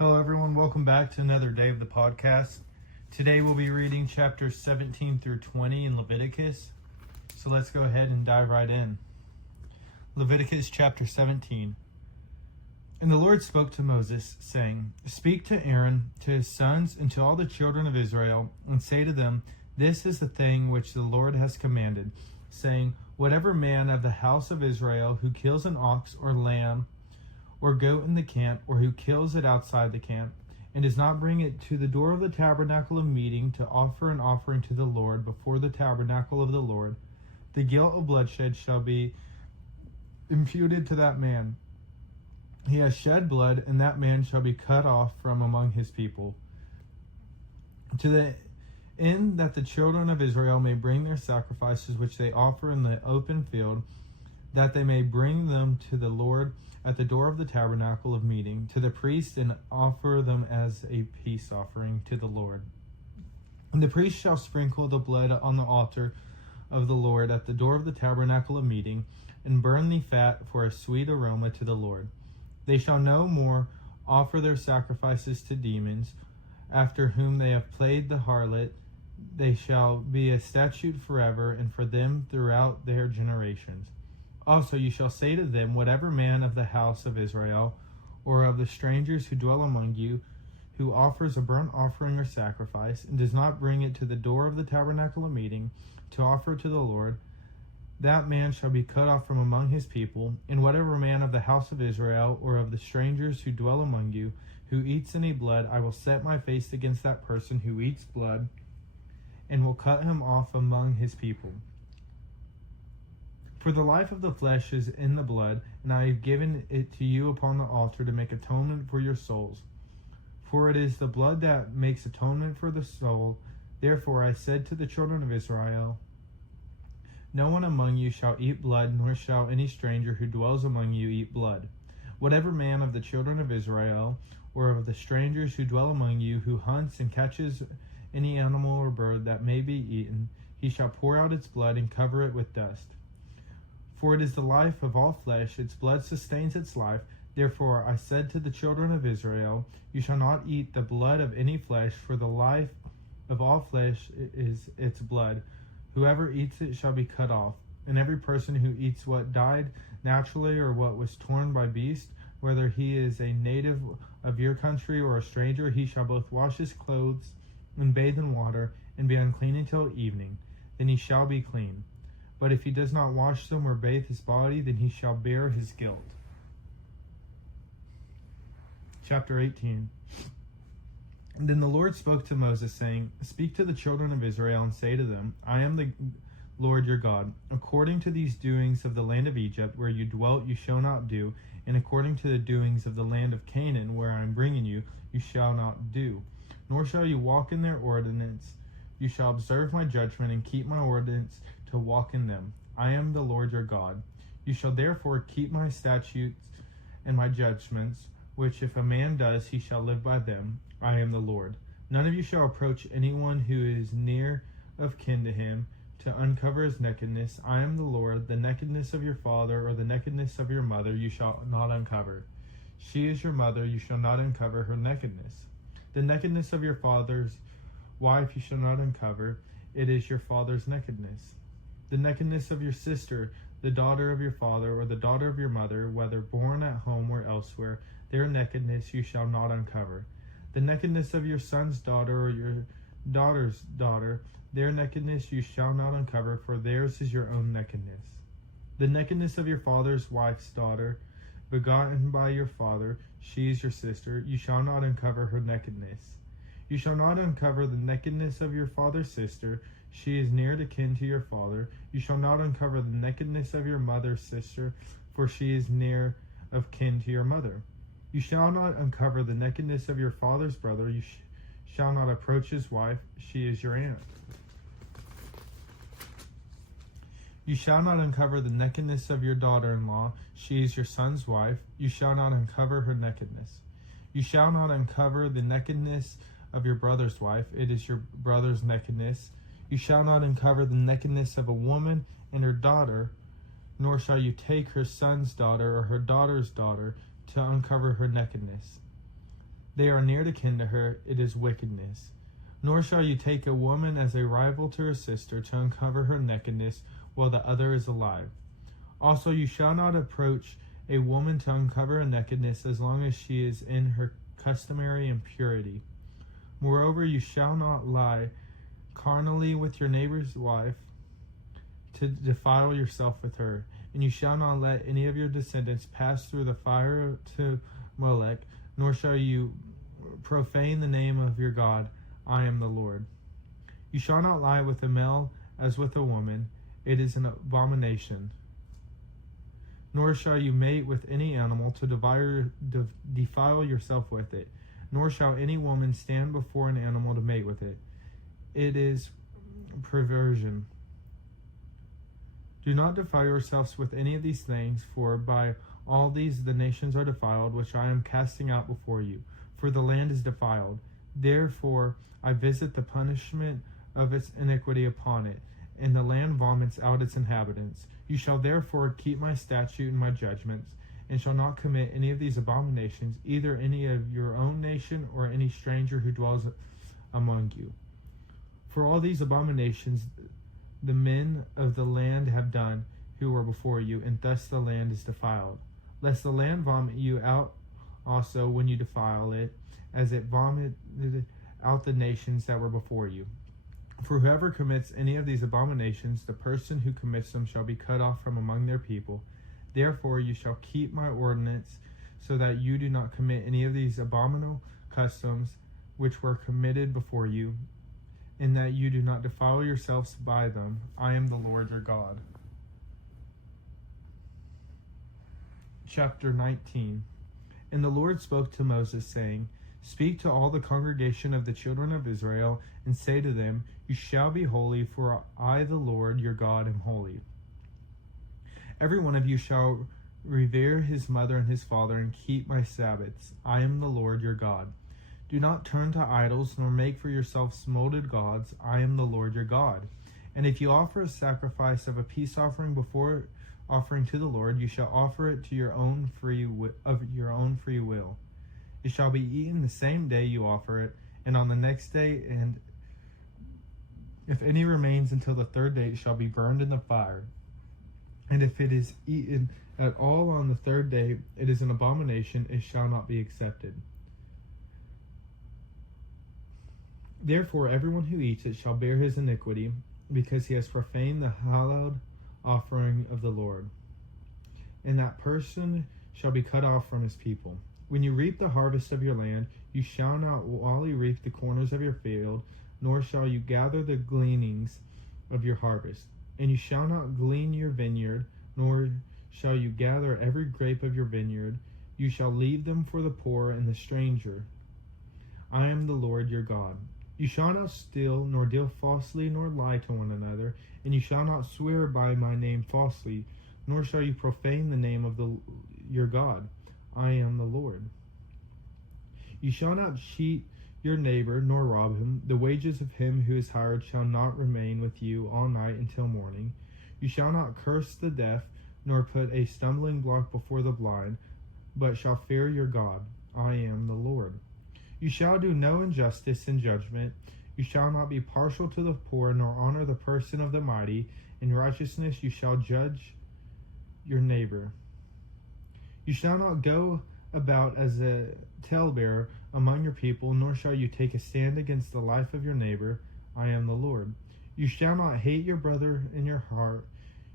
Hello everyone, welcome back to another day of the podcast. Today we'll be reading chapters 17 through 20 in Leviticus. So let's go ahead and dive right in. Leviticus chapter 17. And the Lord spoke to Moses, saying, Speak to Aaron, to his sons, and to all the children of Israel, and say to them, This is the thing which the Lord has commanded, saying, Whatever man of the house of Israel who kills an ox or lamb or goat in the camp, or who kills it outside the camp, and does not bring it to the door of the tabernacle of meeting to offer an offering to the Lord before the tabernacle of the Lord, the guilt of bloodshed shall be imputed to that man. He has shed blood, and that man shall be cut off from among his people. To the end that the children of Israel may bring their sacrifices which they offer in the open field, that they may bring them to the Lord at the door of the tabernacle of meeting, to the priest, and offer them as a peace offering to the Lord. And the priest shall sprinkle the blood on the altar of the Lord at the door of the tabernacle of meeting, and burn the fat for a sweet aroma to the Lord. They shall no more offer their sacrifices to demons, after whom they have played the harlot. They shall be a statute forever, and for them throughout their generations. Also you shall say to them, Whatever man of the house of Israel, or of the strangers who dwell among you, who offers a burnt offering or sacrifice, and does not bring it to the door of the tabernacle of meeting, to offer to the Lord, that man shall be cut off from among his people. And whatever man of the house of Israel, or of the strangers who dwell among you, who eats any blood, I will set my face against that person who eats blood, and will cut him off among his people. For the life of the flesh is in the blood, and I have given it to you upon the altar to make atonement for your souls. For it is the blood that makes atonement for the soul. Therefore I said to the children of Israel, No one among you shall eat blood, nor shall any stranger who dwells among you eat blood. Whatever man of the children of Israel, or of the strangers who dwell among you, who hunts and catches any animal or bird that may be eaten, he shall pour out its blood and cover it with dust. For it is the life of all flesh, its blood sustains its life. Therefore I said to the children of Israel, You shall not eat the blood of any flesh, for the life of all flesh is its blood. Whoever eats it shall be cut off. And every person who eats what died naturally, or what was torn by beast, whether he is a native of your country or a stranger, he shall both wash his clothes and bathe in water, and be unclean until evening. Then he shall be clean. But if he does not wash them or bathe his body, then he shall bear his guilt. Chapter 18. And then the Lord spoke to Moses, saying, Speak to the children of Israel, and say to them, I am the Lord your God. According to these doings of the land of Egypt, where you dwelt, you shall not do, and according to the doings of the land of Canaan, where I am bringing you, you shall not do. Nor shall you walk in their ordinance. You shall observe my judgment, and keep my ordinance, to walk in them. I am the Lord your God. You shall therefore keep my statutes and my judgments, which if a man does, he shall live by them. I am the Lord. None of you shall approach anyone who is near of kin to him, to uncover his nakedness. I am the Lord. The nakedness of your father, or the nakedness of your mother, you shall not uncover. She is your mother, you shall not uncover her nakedness. The nakedness of your father's wife you shall not uncover. It is your father's nakedness. The nakedness of your sister, the daughter of your father, or the daughter of your mother, whether born at home or elsewhere, their nakedness you shall not uncover. The nakedness of your son's daughter, or your daughter's daughter, their nakedness you shall not uncover, for theirs is your own nakedness. The nakedness of your father's wife's daughter, begotten by your father, she is your sister, you shall not uncover her nakedness. You shall not uncover the nakedness of your father's sister, she is near to kin to your father. You shall not uncover the nakedness of your mother's sister, for she is near of kin to your mother. You shall not uncover the nakedness of your father's brother. You shall not approach his wife, she is your aunt. You shall not uncover the nakedness of your daughter-in-law, she is your son's wife. You shall not uncover her nakedness. You shall not uncover the nakedness of your brother's wife, it is your brother's nakedness. You shall not uncover the nakedness of a woman and her daughter, nor shall you take her son's daughter or her daughter's daughter to uncover her nakedness. They are near to kin to her, it is wickedness. Nor shall you take a woman as a rival to her sister to uncover her nakedness while the other is alive. Also you shall not approach a woman to uncover her nakedness as long as she is in her customary impurity. Moreover, you shall not lie carnally with your neighbor's wife to defile yourself with her. And you shall not let any of your descendants pass through the fire to Molech, nor shall you profane the name of your God. I am the Lord. You shall not lie with a male as with a woman. It is an abomination. Nor shall you mate with any animal to defile yourself with it. Nor shall any woman stand before an animal to mate with it. It is perversion. Do not defile yourselves with any of these things, for by all these the nations are defiled, which I am casting out before you. For the land is defiled. Therefore I visit the punishment of its iniquity upon it, and the land vomits out its inhabitants. You shall therefore keep my statute and my judgments, and shall not commit any of these abominations, either any of your own nation or any stranger who dwells among you. For all these abominations the men of the land have done who were before you, and thus the land is defiled. Lest the land vomit you out also when you defile it, as it vomited out the nations that were before you. For whoever commits any of these abominations, the person who commits them shall be cut off from among their people. Therefore you shall keep my ordinance, so that you do not commit any of these abominable customs which were committed before you, and that you do not defile yourselves by them. I am the Lord your God. Chapter 19. And the Lord spoke to Moses, saying, Speak to all the congregation of the children of Israel, and say to them, You shall be holy, for I, the Lord your God, am holy. Every one of you shall revere his mother and his father, and keep my Sabbaths. I am the Lord your God. Do not turn to idols, nor make for yourselves molded gods. I am the Lord your God. And if you offer a sacrifice of a peace offering before offering to the Lord, you shall offer it to your own free will. It shall be eaten the same day you offer it, and on the next day, and if any remains until the third day, it shall be burned in the fire. And if it is eaten at all on the third day, it is an abomination, it shall not be accepted. Therefore everyone who eats it shall bear his iniquity, because he has profaned the hallowed offering of the Lord. And that person shall be cut off from his people. When you reap the harvest of your land, you shall not wholly reap the corners of your field, nor shall you gather the gleanings of your harvest. And you shall not glean your vineyard, nor shall you gather every grape of your vineyard. You shall leave them for the poor and the stranger. I am the Lord your God. You shall not steal, nor deal falsely, nor lie to one another, and you shall not swear by my name falsely, nor shall you profane the name of your God. I am the Lord. You shall not cheat your neighbor, nor rob him. The wages of him who is hired shall not remain with you all night until morning. You shall not curse the deaf, nor put a stumbling block before the blind, but shall fear your God. I am the Lord. You shall do no injustice in judgment. You shall not be partial to the poor, nor honor the person of the mighty. In righteousness you shall judge your neighbor. You shall not go about as a talebearer among your people, nor shall you take a stand against the life of your neighbor. I am the Lord. You shall not hate your brother in your heart.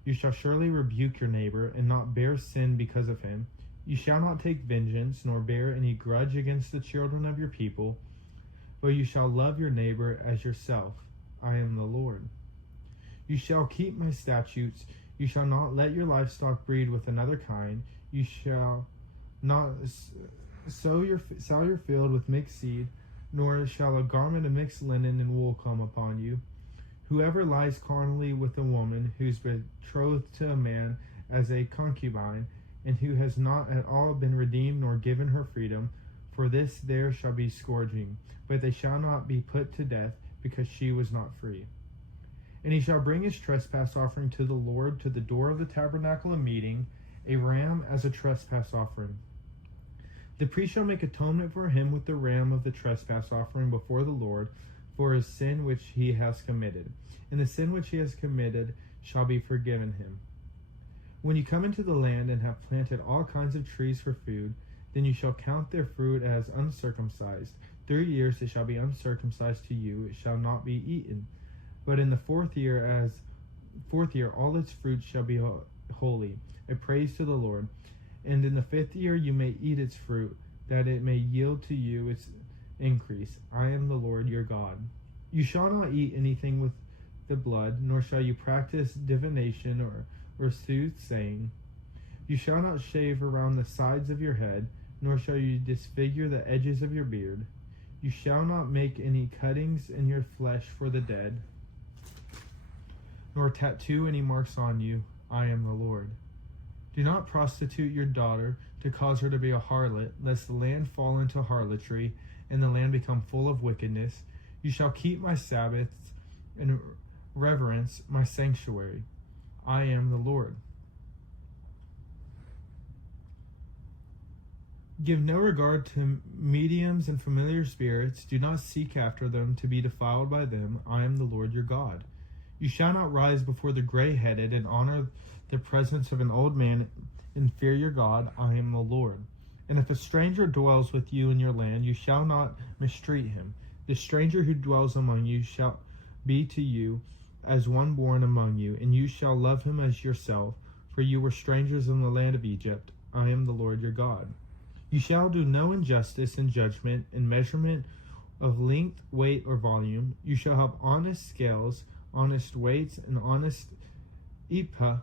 You shall surely rebuke your neighbor, and not bear sin because of him. You shall not take vengeance, nor bear any grudge against the children of your people, but you shall love your neighbor as yourself. I am the Lord. You shall keep my statutes. You shall not let your livestock breed with another kind. You shall not sow your field with mixed seed, nor shall a garment of mixed linen and wool come upon you. Whoever lies carnally with a woman who's betrothed to a man as a concubine, and who has not at all been redeemed nor given her freedom, for this there shall be scourging, but they shall not be put to death, because she was not free. And he shall bring his trespass offering to the Lord to the door of the tabernacle of meeting, a ram as a trespass offering. The priest shall make atonement for him with the ram of the trespass offering before the Lord for his sin which he has committed. And the sin which he has committed shall be forgiven him. When you come into the land and have planted all kinds of trees for food, then you shall count their fruit as uncircumcised. 3 years it shall be uncircumcised to you, it shall not be eaten. But in the fourth year all its fruit shall be holy, a praise to the Lord. And in the 5th year you may eat its fruit, that it may yield to you its increase. I am the Lord your God. You shall not eat anything with the blood, nor shall you practice divination or soothsaying. You shall not shave around the sides of your head, nor shall you disfigure the edges of your beard. You shall not make any cuttings in your flesh for the dead, nor tattoo any marks on you. I am the Lord. Do not prostitute your daughter to cause her to be a harlot, lest the land fall into harlotry, and the land become full of wickedness. You shall keep my Sabbaths and reverence my sanctuary. I am the Lord. Give no regard to mediums and familiar spirits. Do not seek after them to be defiled by them. I am the Lord your God. You shall not rise before the gray-headed and honor the presence of an old man and fear your God. I am the Lord. And if a stranger dwells with you in your land, you shall not mistreat him. The stranger who dwells among you shall be to you as one born among you, and you shall love him as yourself, for you were strangers in the land of Egypt. I am the Lord your God. You shall do no injustice in judgment, in measurement of length, weight, or volume. You shall have honest scales, honest weights, an honest ephah,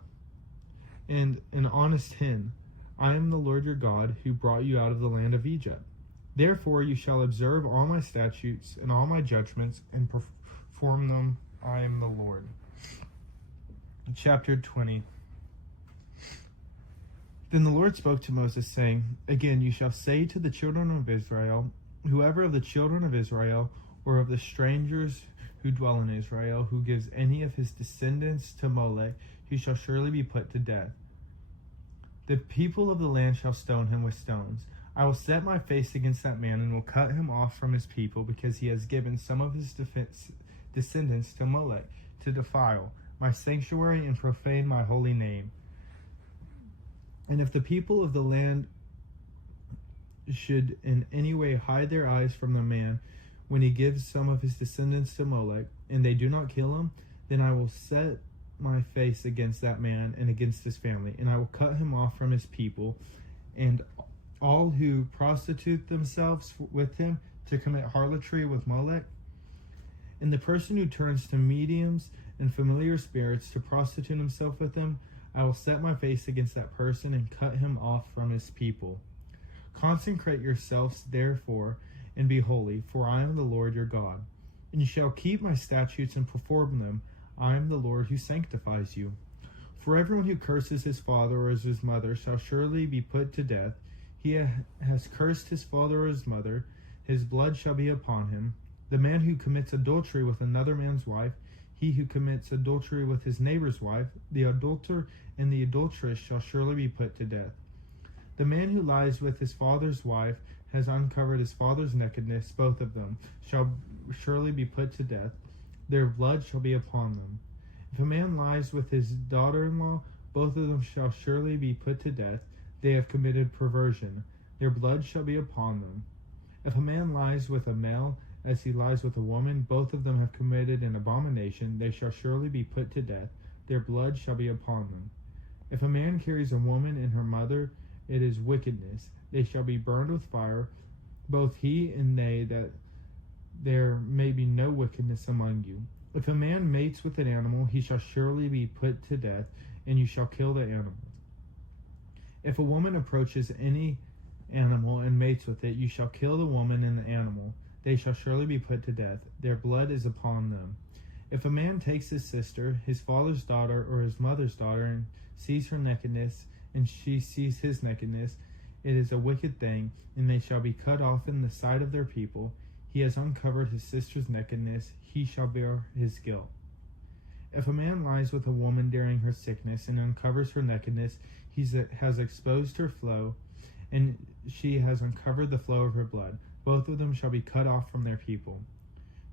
and an honest hin. I am the Lord your God, who brought you out of the land of Egypt. Therefore you shall observe all my statutes and all my judgments, and perform them. I am the Lord. Chapter 20. Then the Lord spoke to Moses, saying, Again you shall say to the children of Israel, whoever of the children of Israel, or of the strangers who dwell in Israel, who gives any of his descendants to Molech, he shall surely be put to death. The people of the land shall stone him with stones. I will set my face against that man, and will cut him off from his people, because he has given some of his descendants to Molech, to defile my sanctuary and profane my holy name. And if the people of the land should in any way hide their eyes from the man when he gives some of his descendants to Molech, and they do not kill him, then I will set my face against that man and against his family, and I will cut him off from his people, and all who prostitute themselves with him to commit harlotry with Molech. And the person who turns to mediums and familiar spirits to prostitute himself with them, I will set my face against that person and cut him off from his people. Consecrate yourselves, therefore, and be holy, for I am the Lord your God. And you shall keep my statutes and perform them. I am the Lord who sanctifies you. For everyone who curses his father or his mother shall surely be put to death. He has cursed his father or his mother, his blood shall be upon him. The man who commits adultery with another man's wife, he who commits adultery with his neighbor's wife, the adulterer and the adulteress shall surely be put to death. The man who lies with his father's wife has uncovered his father's nakedness. Both of them shall surely be put to death. Their blood shall be upon them. If a man lies with his daughter-in-law, both of them shall surely be put to death. They have committed perversion. Their blood shall be upon them. If a man lies with a male as he lies with a woman, both of them have committed an abomination. They shall surely be put to death. Their blood shall be upon them. If a man carries a woman and her mother, it is wickedness. They shall be burned with fire, both he and they, that there may be no wickedness among you. If a man mates with an animal, he shall surely be put to death, and you shall kill the animal. If a woman approaches any animal and mates with it, you shall kill the woman and the animal. They shall surely be put to death. Their blood is upon them. If a man takes his sister, his father's daughter, or his mother's daughter, and sees her nakedness, and she sees his nakedness, it is a wicked thing, and they shall be cut off in the sight of their people. He has uncovered his sister's nakedness, he shall bear his guilt. If a man lies with a woman during her sickness and uncovers her nakedness, he has exposed her flow, and she has uncovered the flow of her blood. Both of them shall be cut off from their people.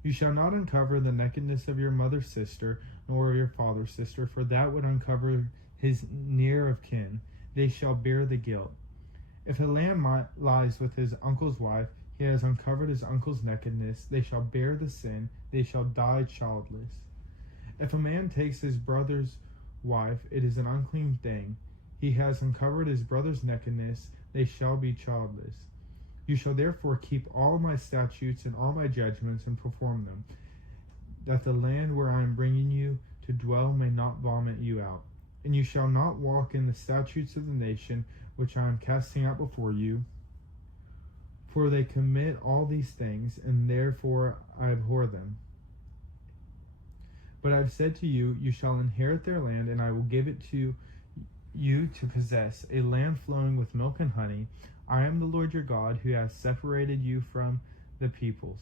You shall not uncover the nakedness of your mother's sister, nor your father's sister, for that would uncover his near of kin. They shall bear the guilt. If a man lies with his uncle's wife, he has uncovered his uncle's nakedness. They shall bear the sin. They shall die childless. If a man takes his brother's wife, it is an unclean thing. He has uncovered his brother's nakedness. They shall be childless. You shall therefore keep all my statutes and all my judgments and perform them, that the land where I am bringing you to dwell may not vomit you out. And you shall not walk in the statutes of the nation which I am casting out before you, for they commit all these things, and therefore I abhor them. But I have said to you, you shall inherit their land, and I will give it to you to possess, a land flowing with milk and honey. I am the Lord your God, who has separated you from the peoples.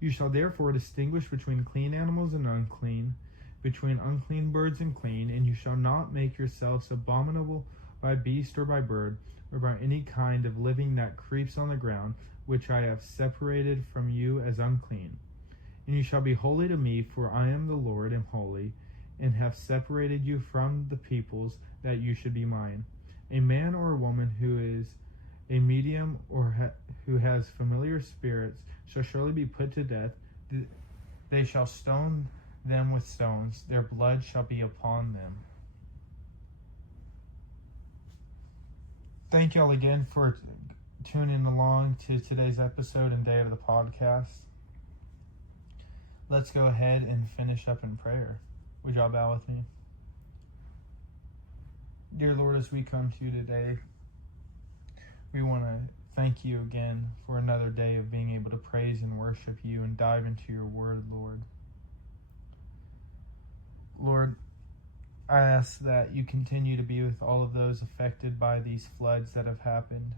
You shall therefore distinguish between clean animals and unclean, between unclean birds and clean, and you shall not make yourselves abominable by beast or by bird, or by any kind of living that creeps on the ground, which I have separated from you as unclean. And you shall be holy to me, for I am the Lord, am holy, and have separated you from the peoples, that you should be mine. A man or a woman who is a medium or who has familiar spirits shall surely be put to death. They shall stone them with stones. Their blood shall be upon them. Thank y'all again for tuning along to today's episode and day of the podcast. Let's go ahead and finish up in prayer. Would y'all bow with me? Dear Lord, as we come to you today, we want to thank you again for another day of being able to praise and worship you and dive into your word, Lord. Lord, I ask that you continue to be with all of those affected by these floods that have happened,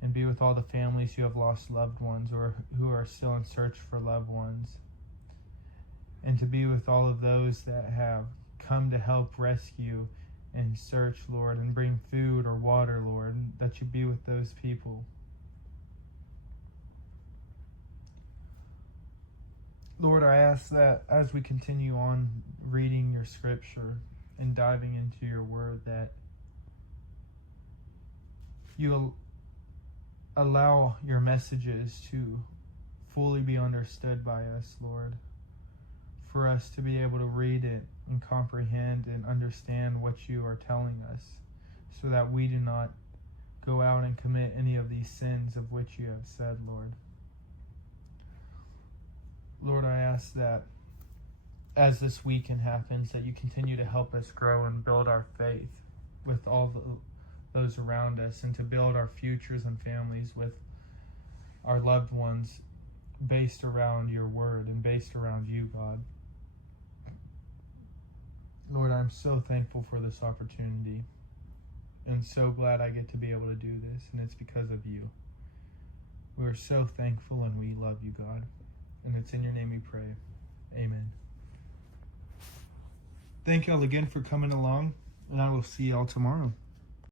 and be with all the families who have lost loved ones or who are still in search for loved ones, and to be with all of those that have come to help rescue and search, Lord, and bring food or water, Lord, that you be with those people. Lord, I ask that as we continue on reading your scripture and diving into your word, that you allow your messages to fully be understood by us, Lord, for us to be able to read it and comprehend and understand what you are telling us, so that we do not go out and commit any of these sins of which you have said, Lord. Lord, I ask that as this weekend happens, that you continue to help us grow and build our faith with all those around us, and to build our futures and families with our loved ones based around your word and based around you, God. Lord, I'm so thankful for this opportunity, and so glad I get to be able to do this, and it's because of you. We are so thankful, and we love you, God. And it's in your name we pray. Amen. Thank y'all again for coming along, and I will see y'all tomorrow.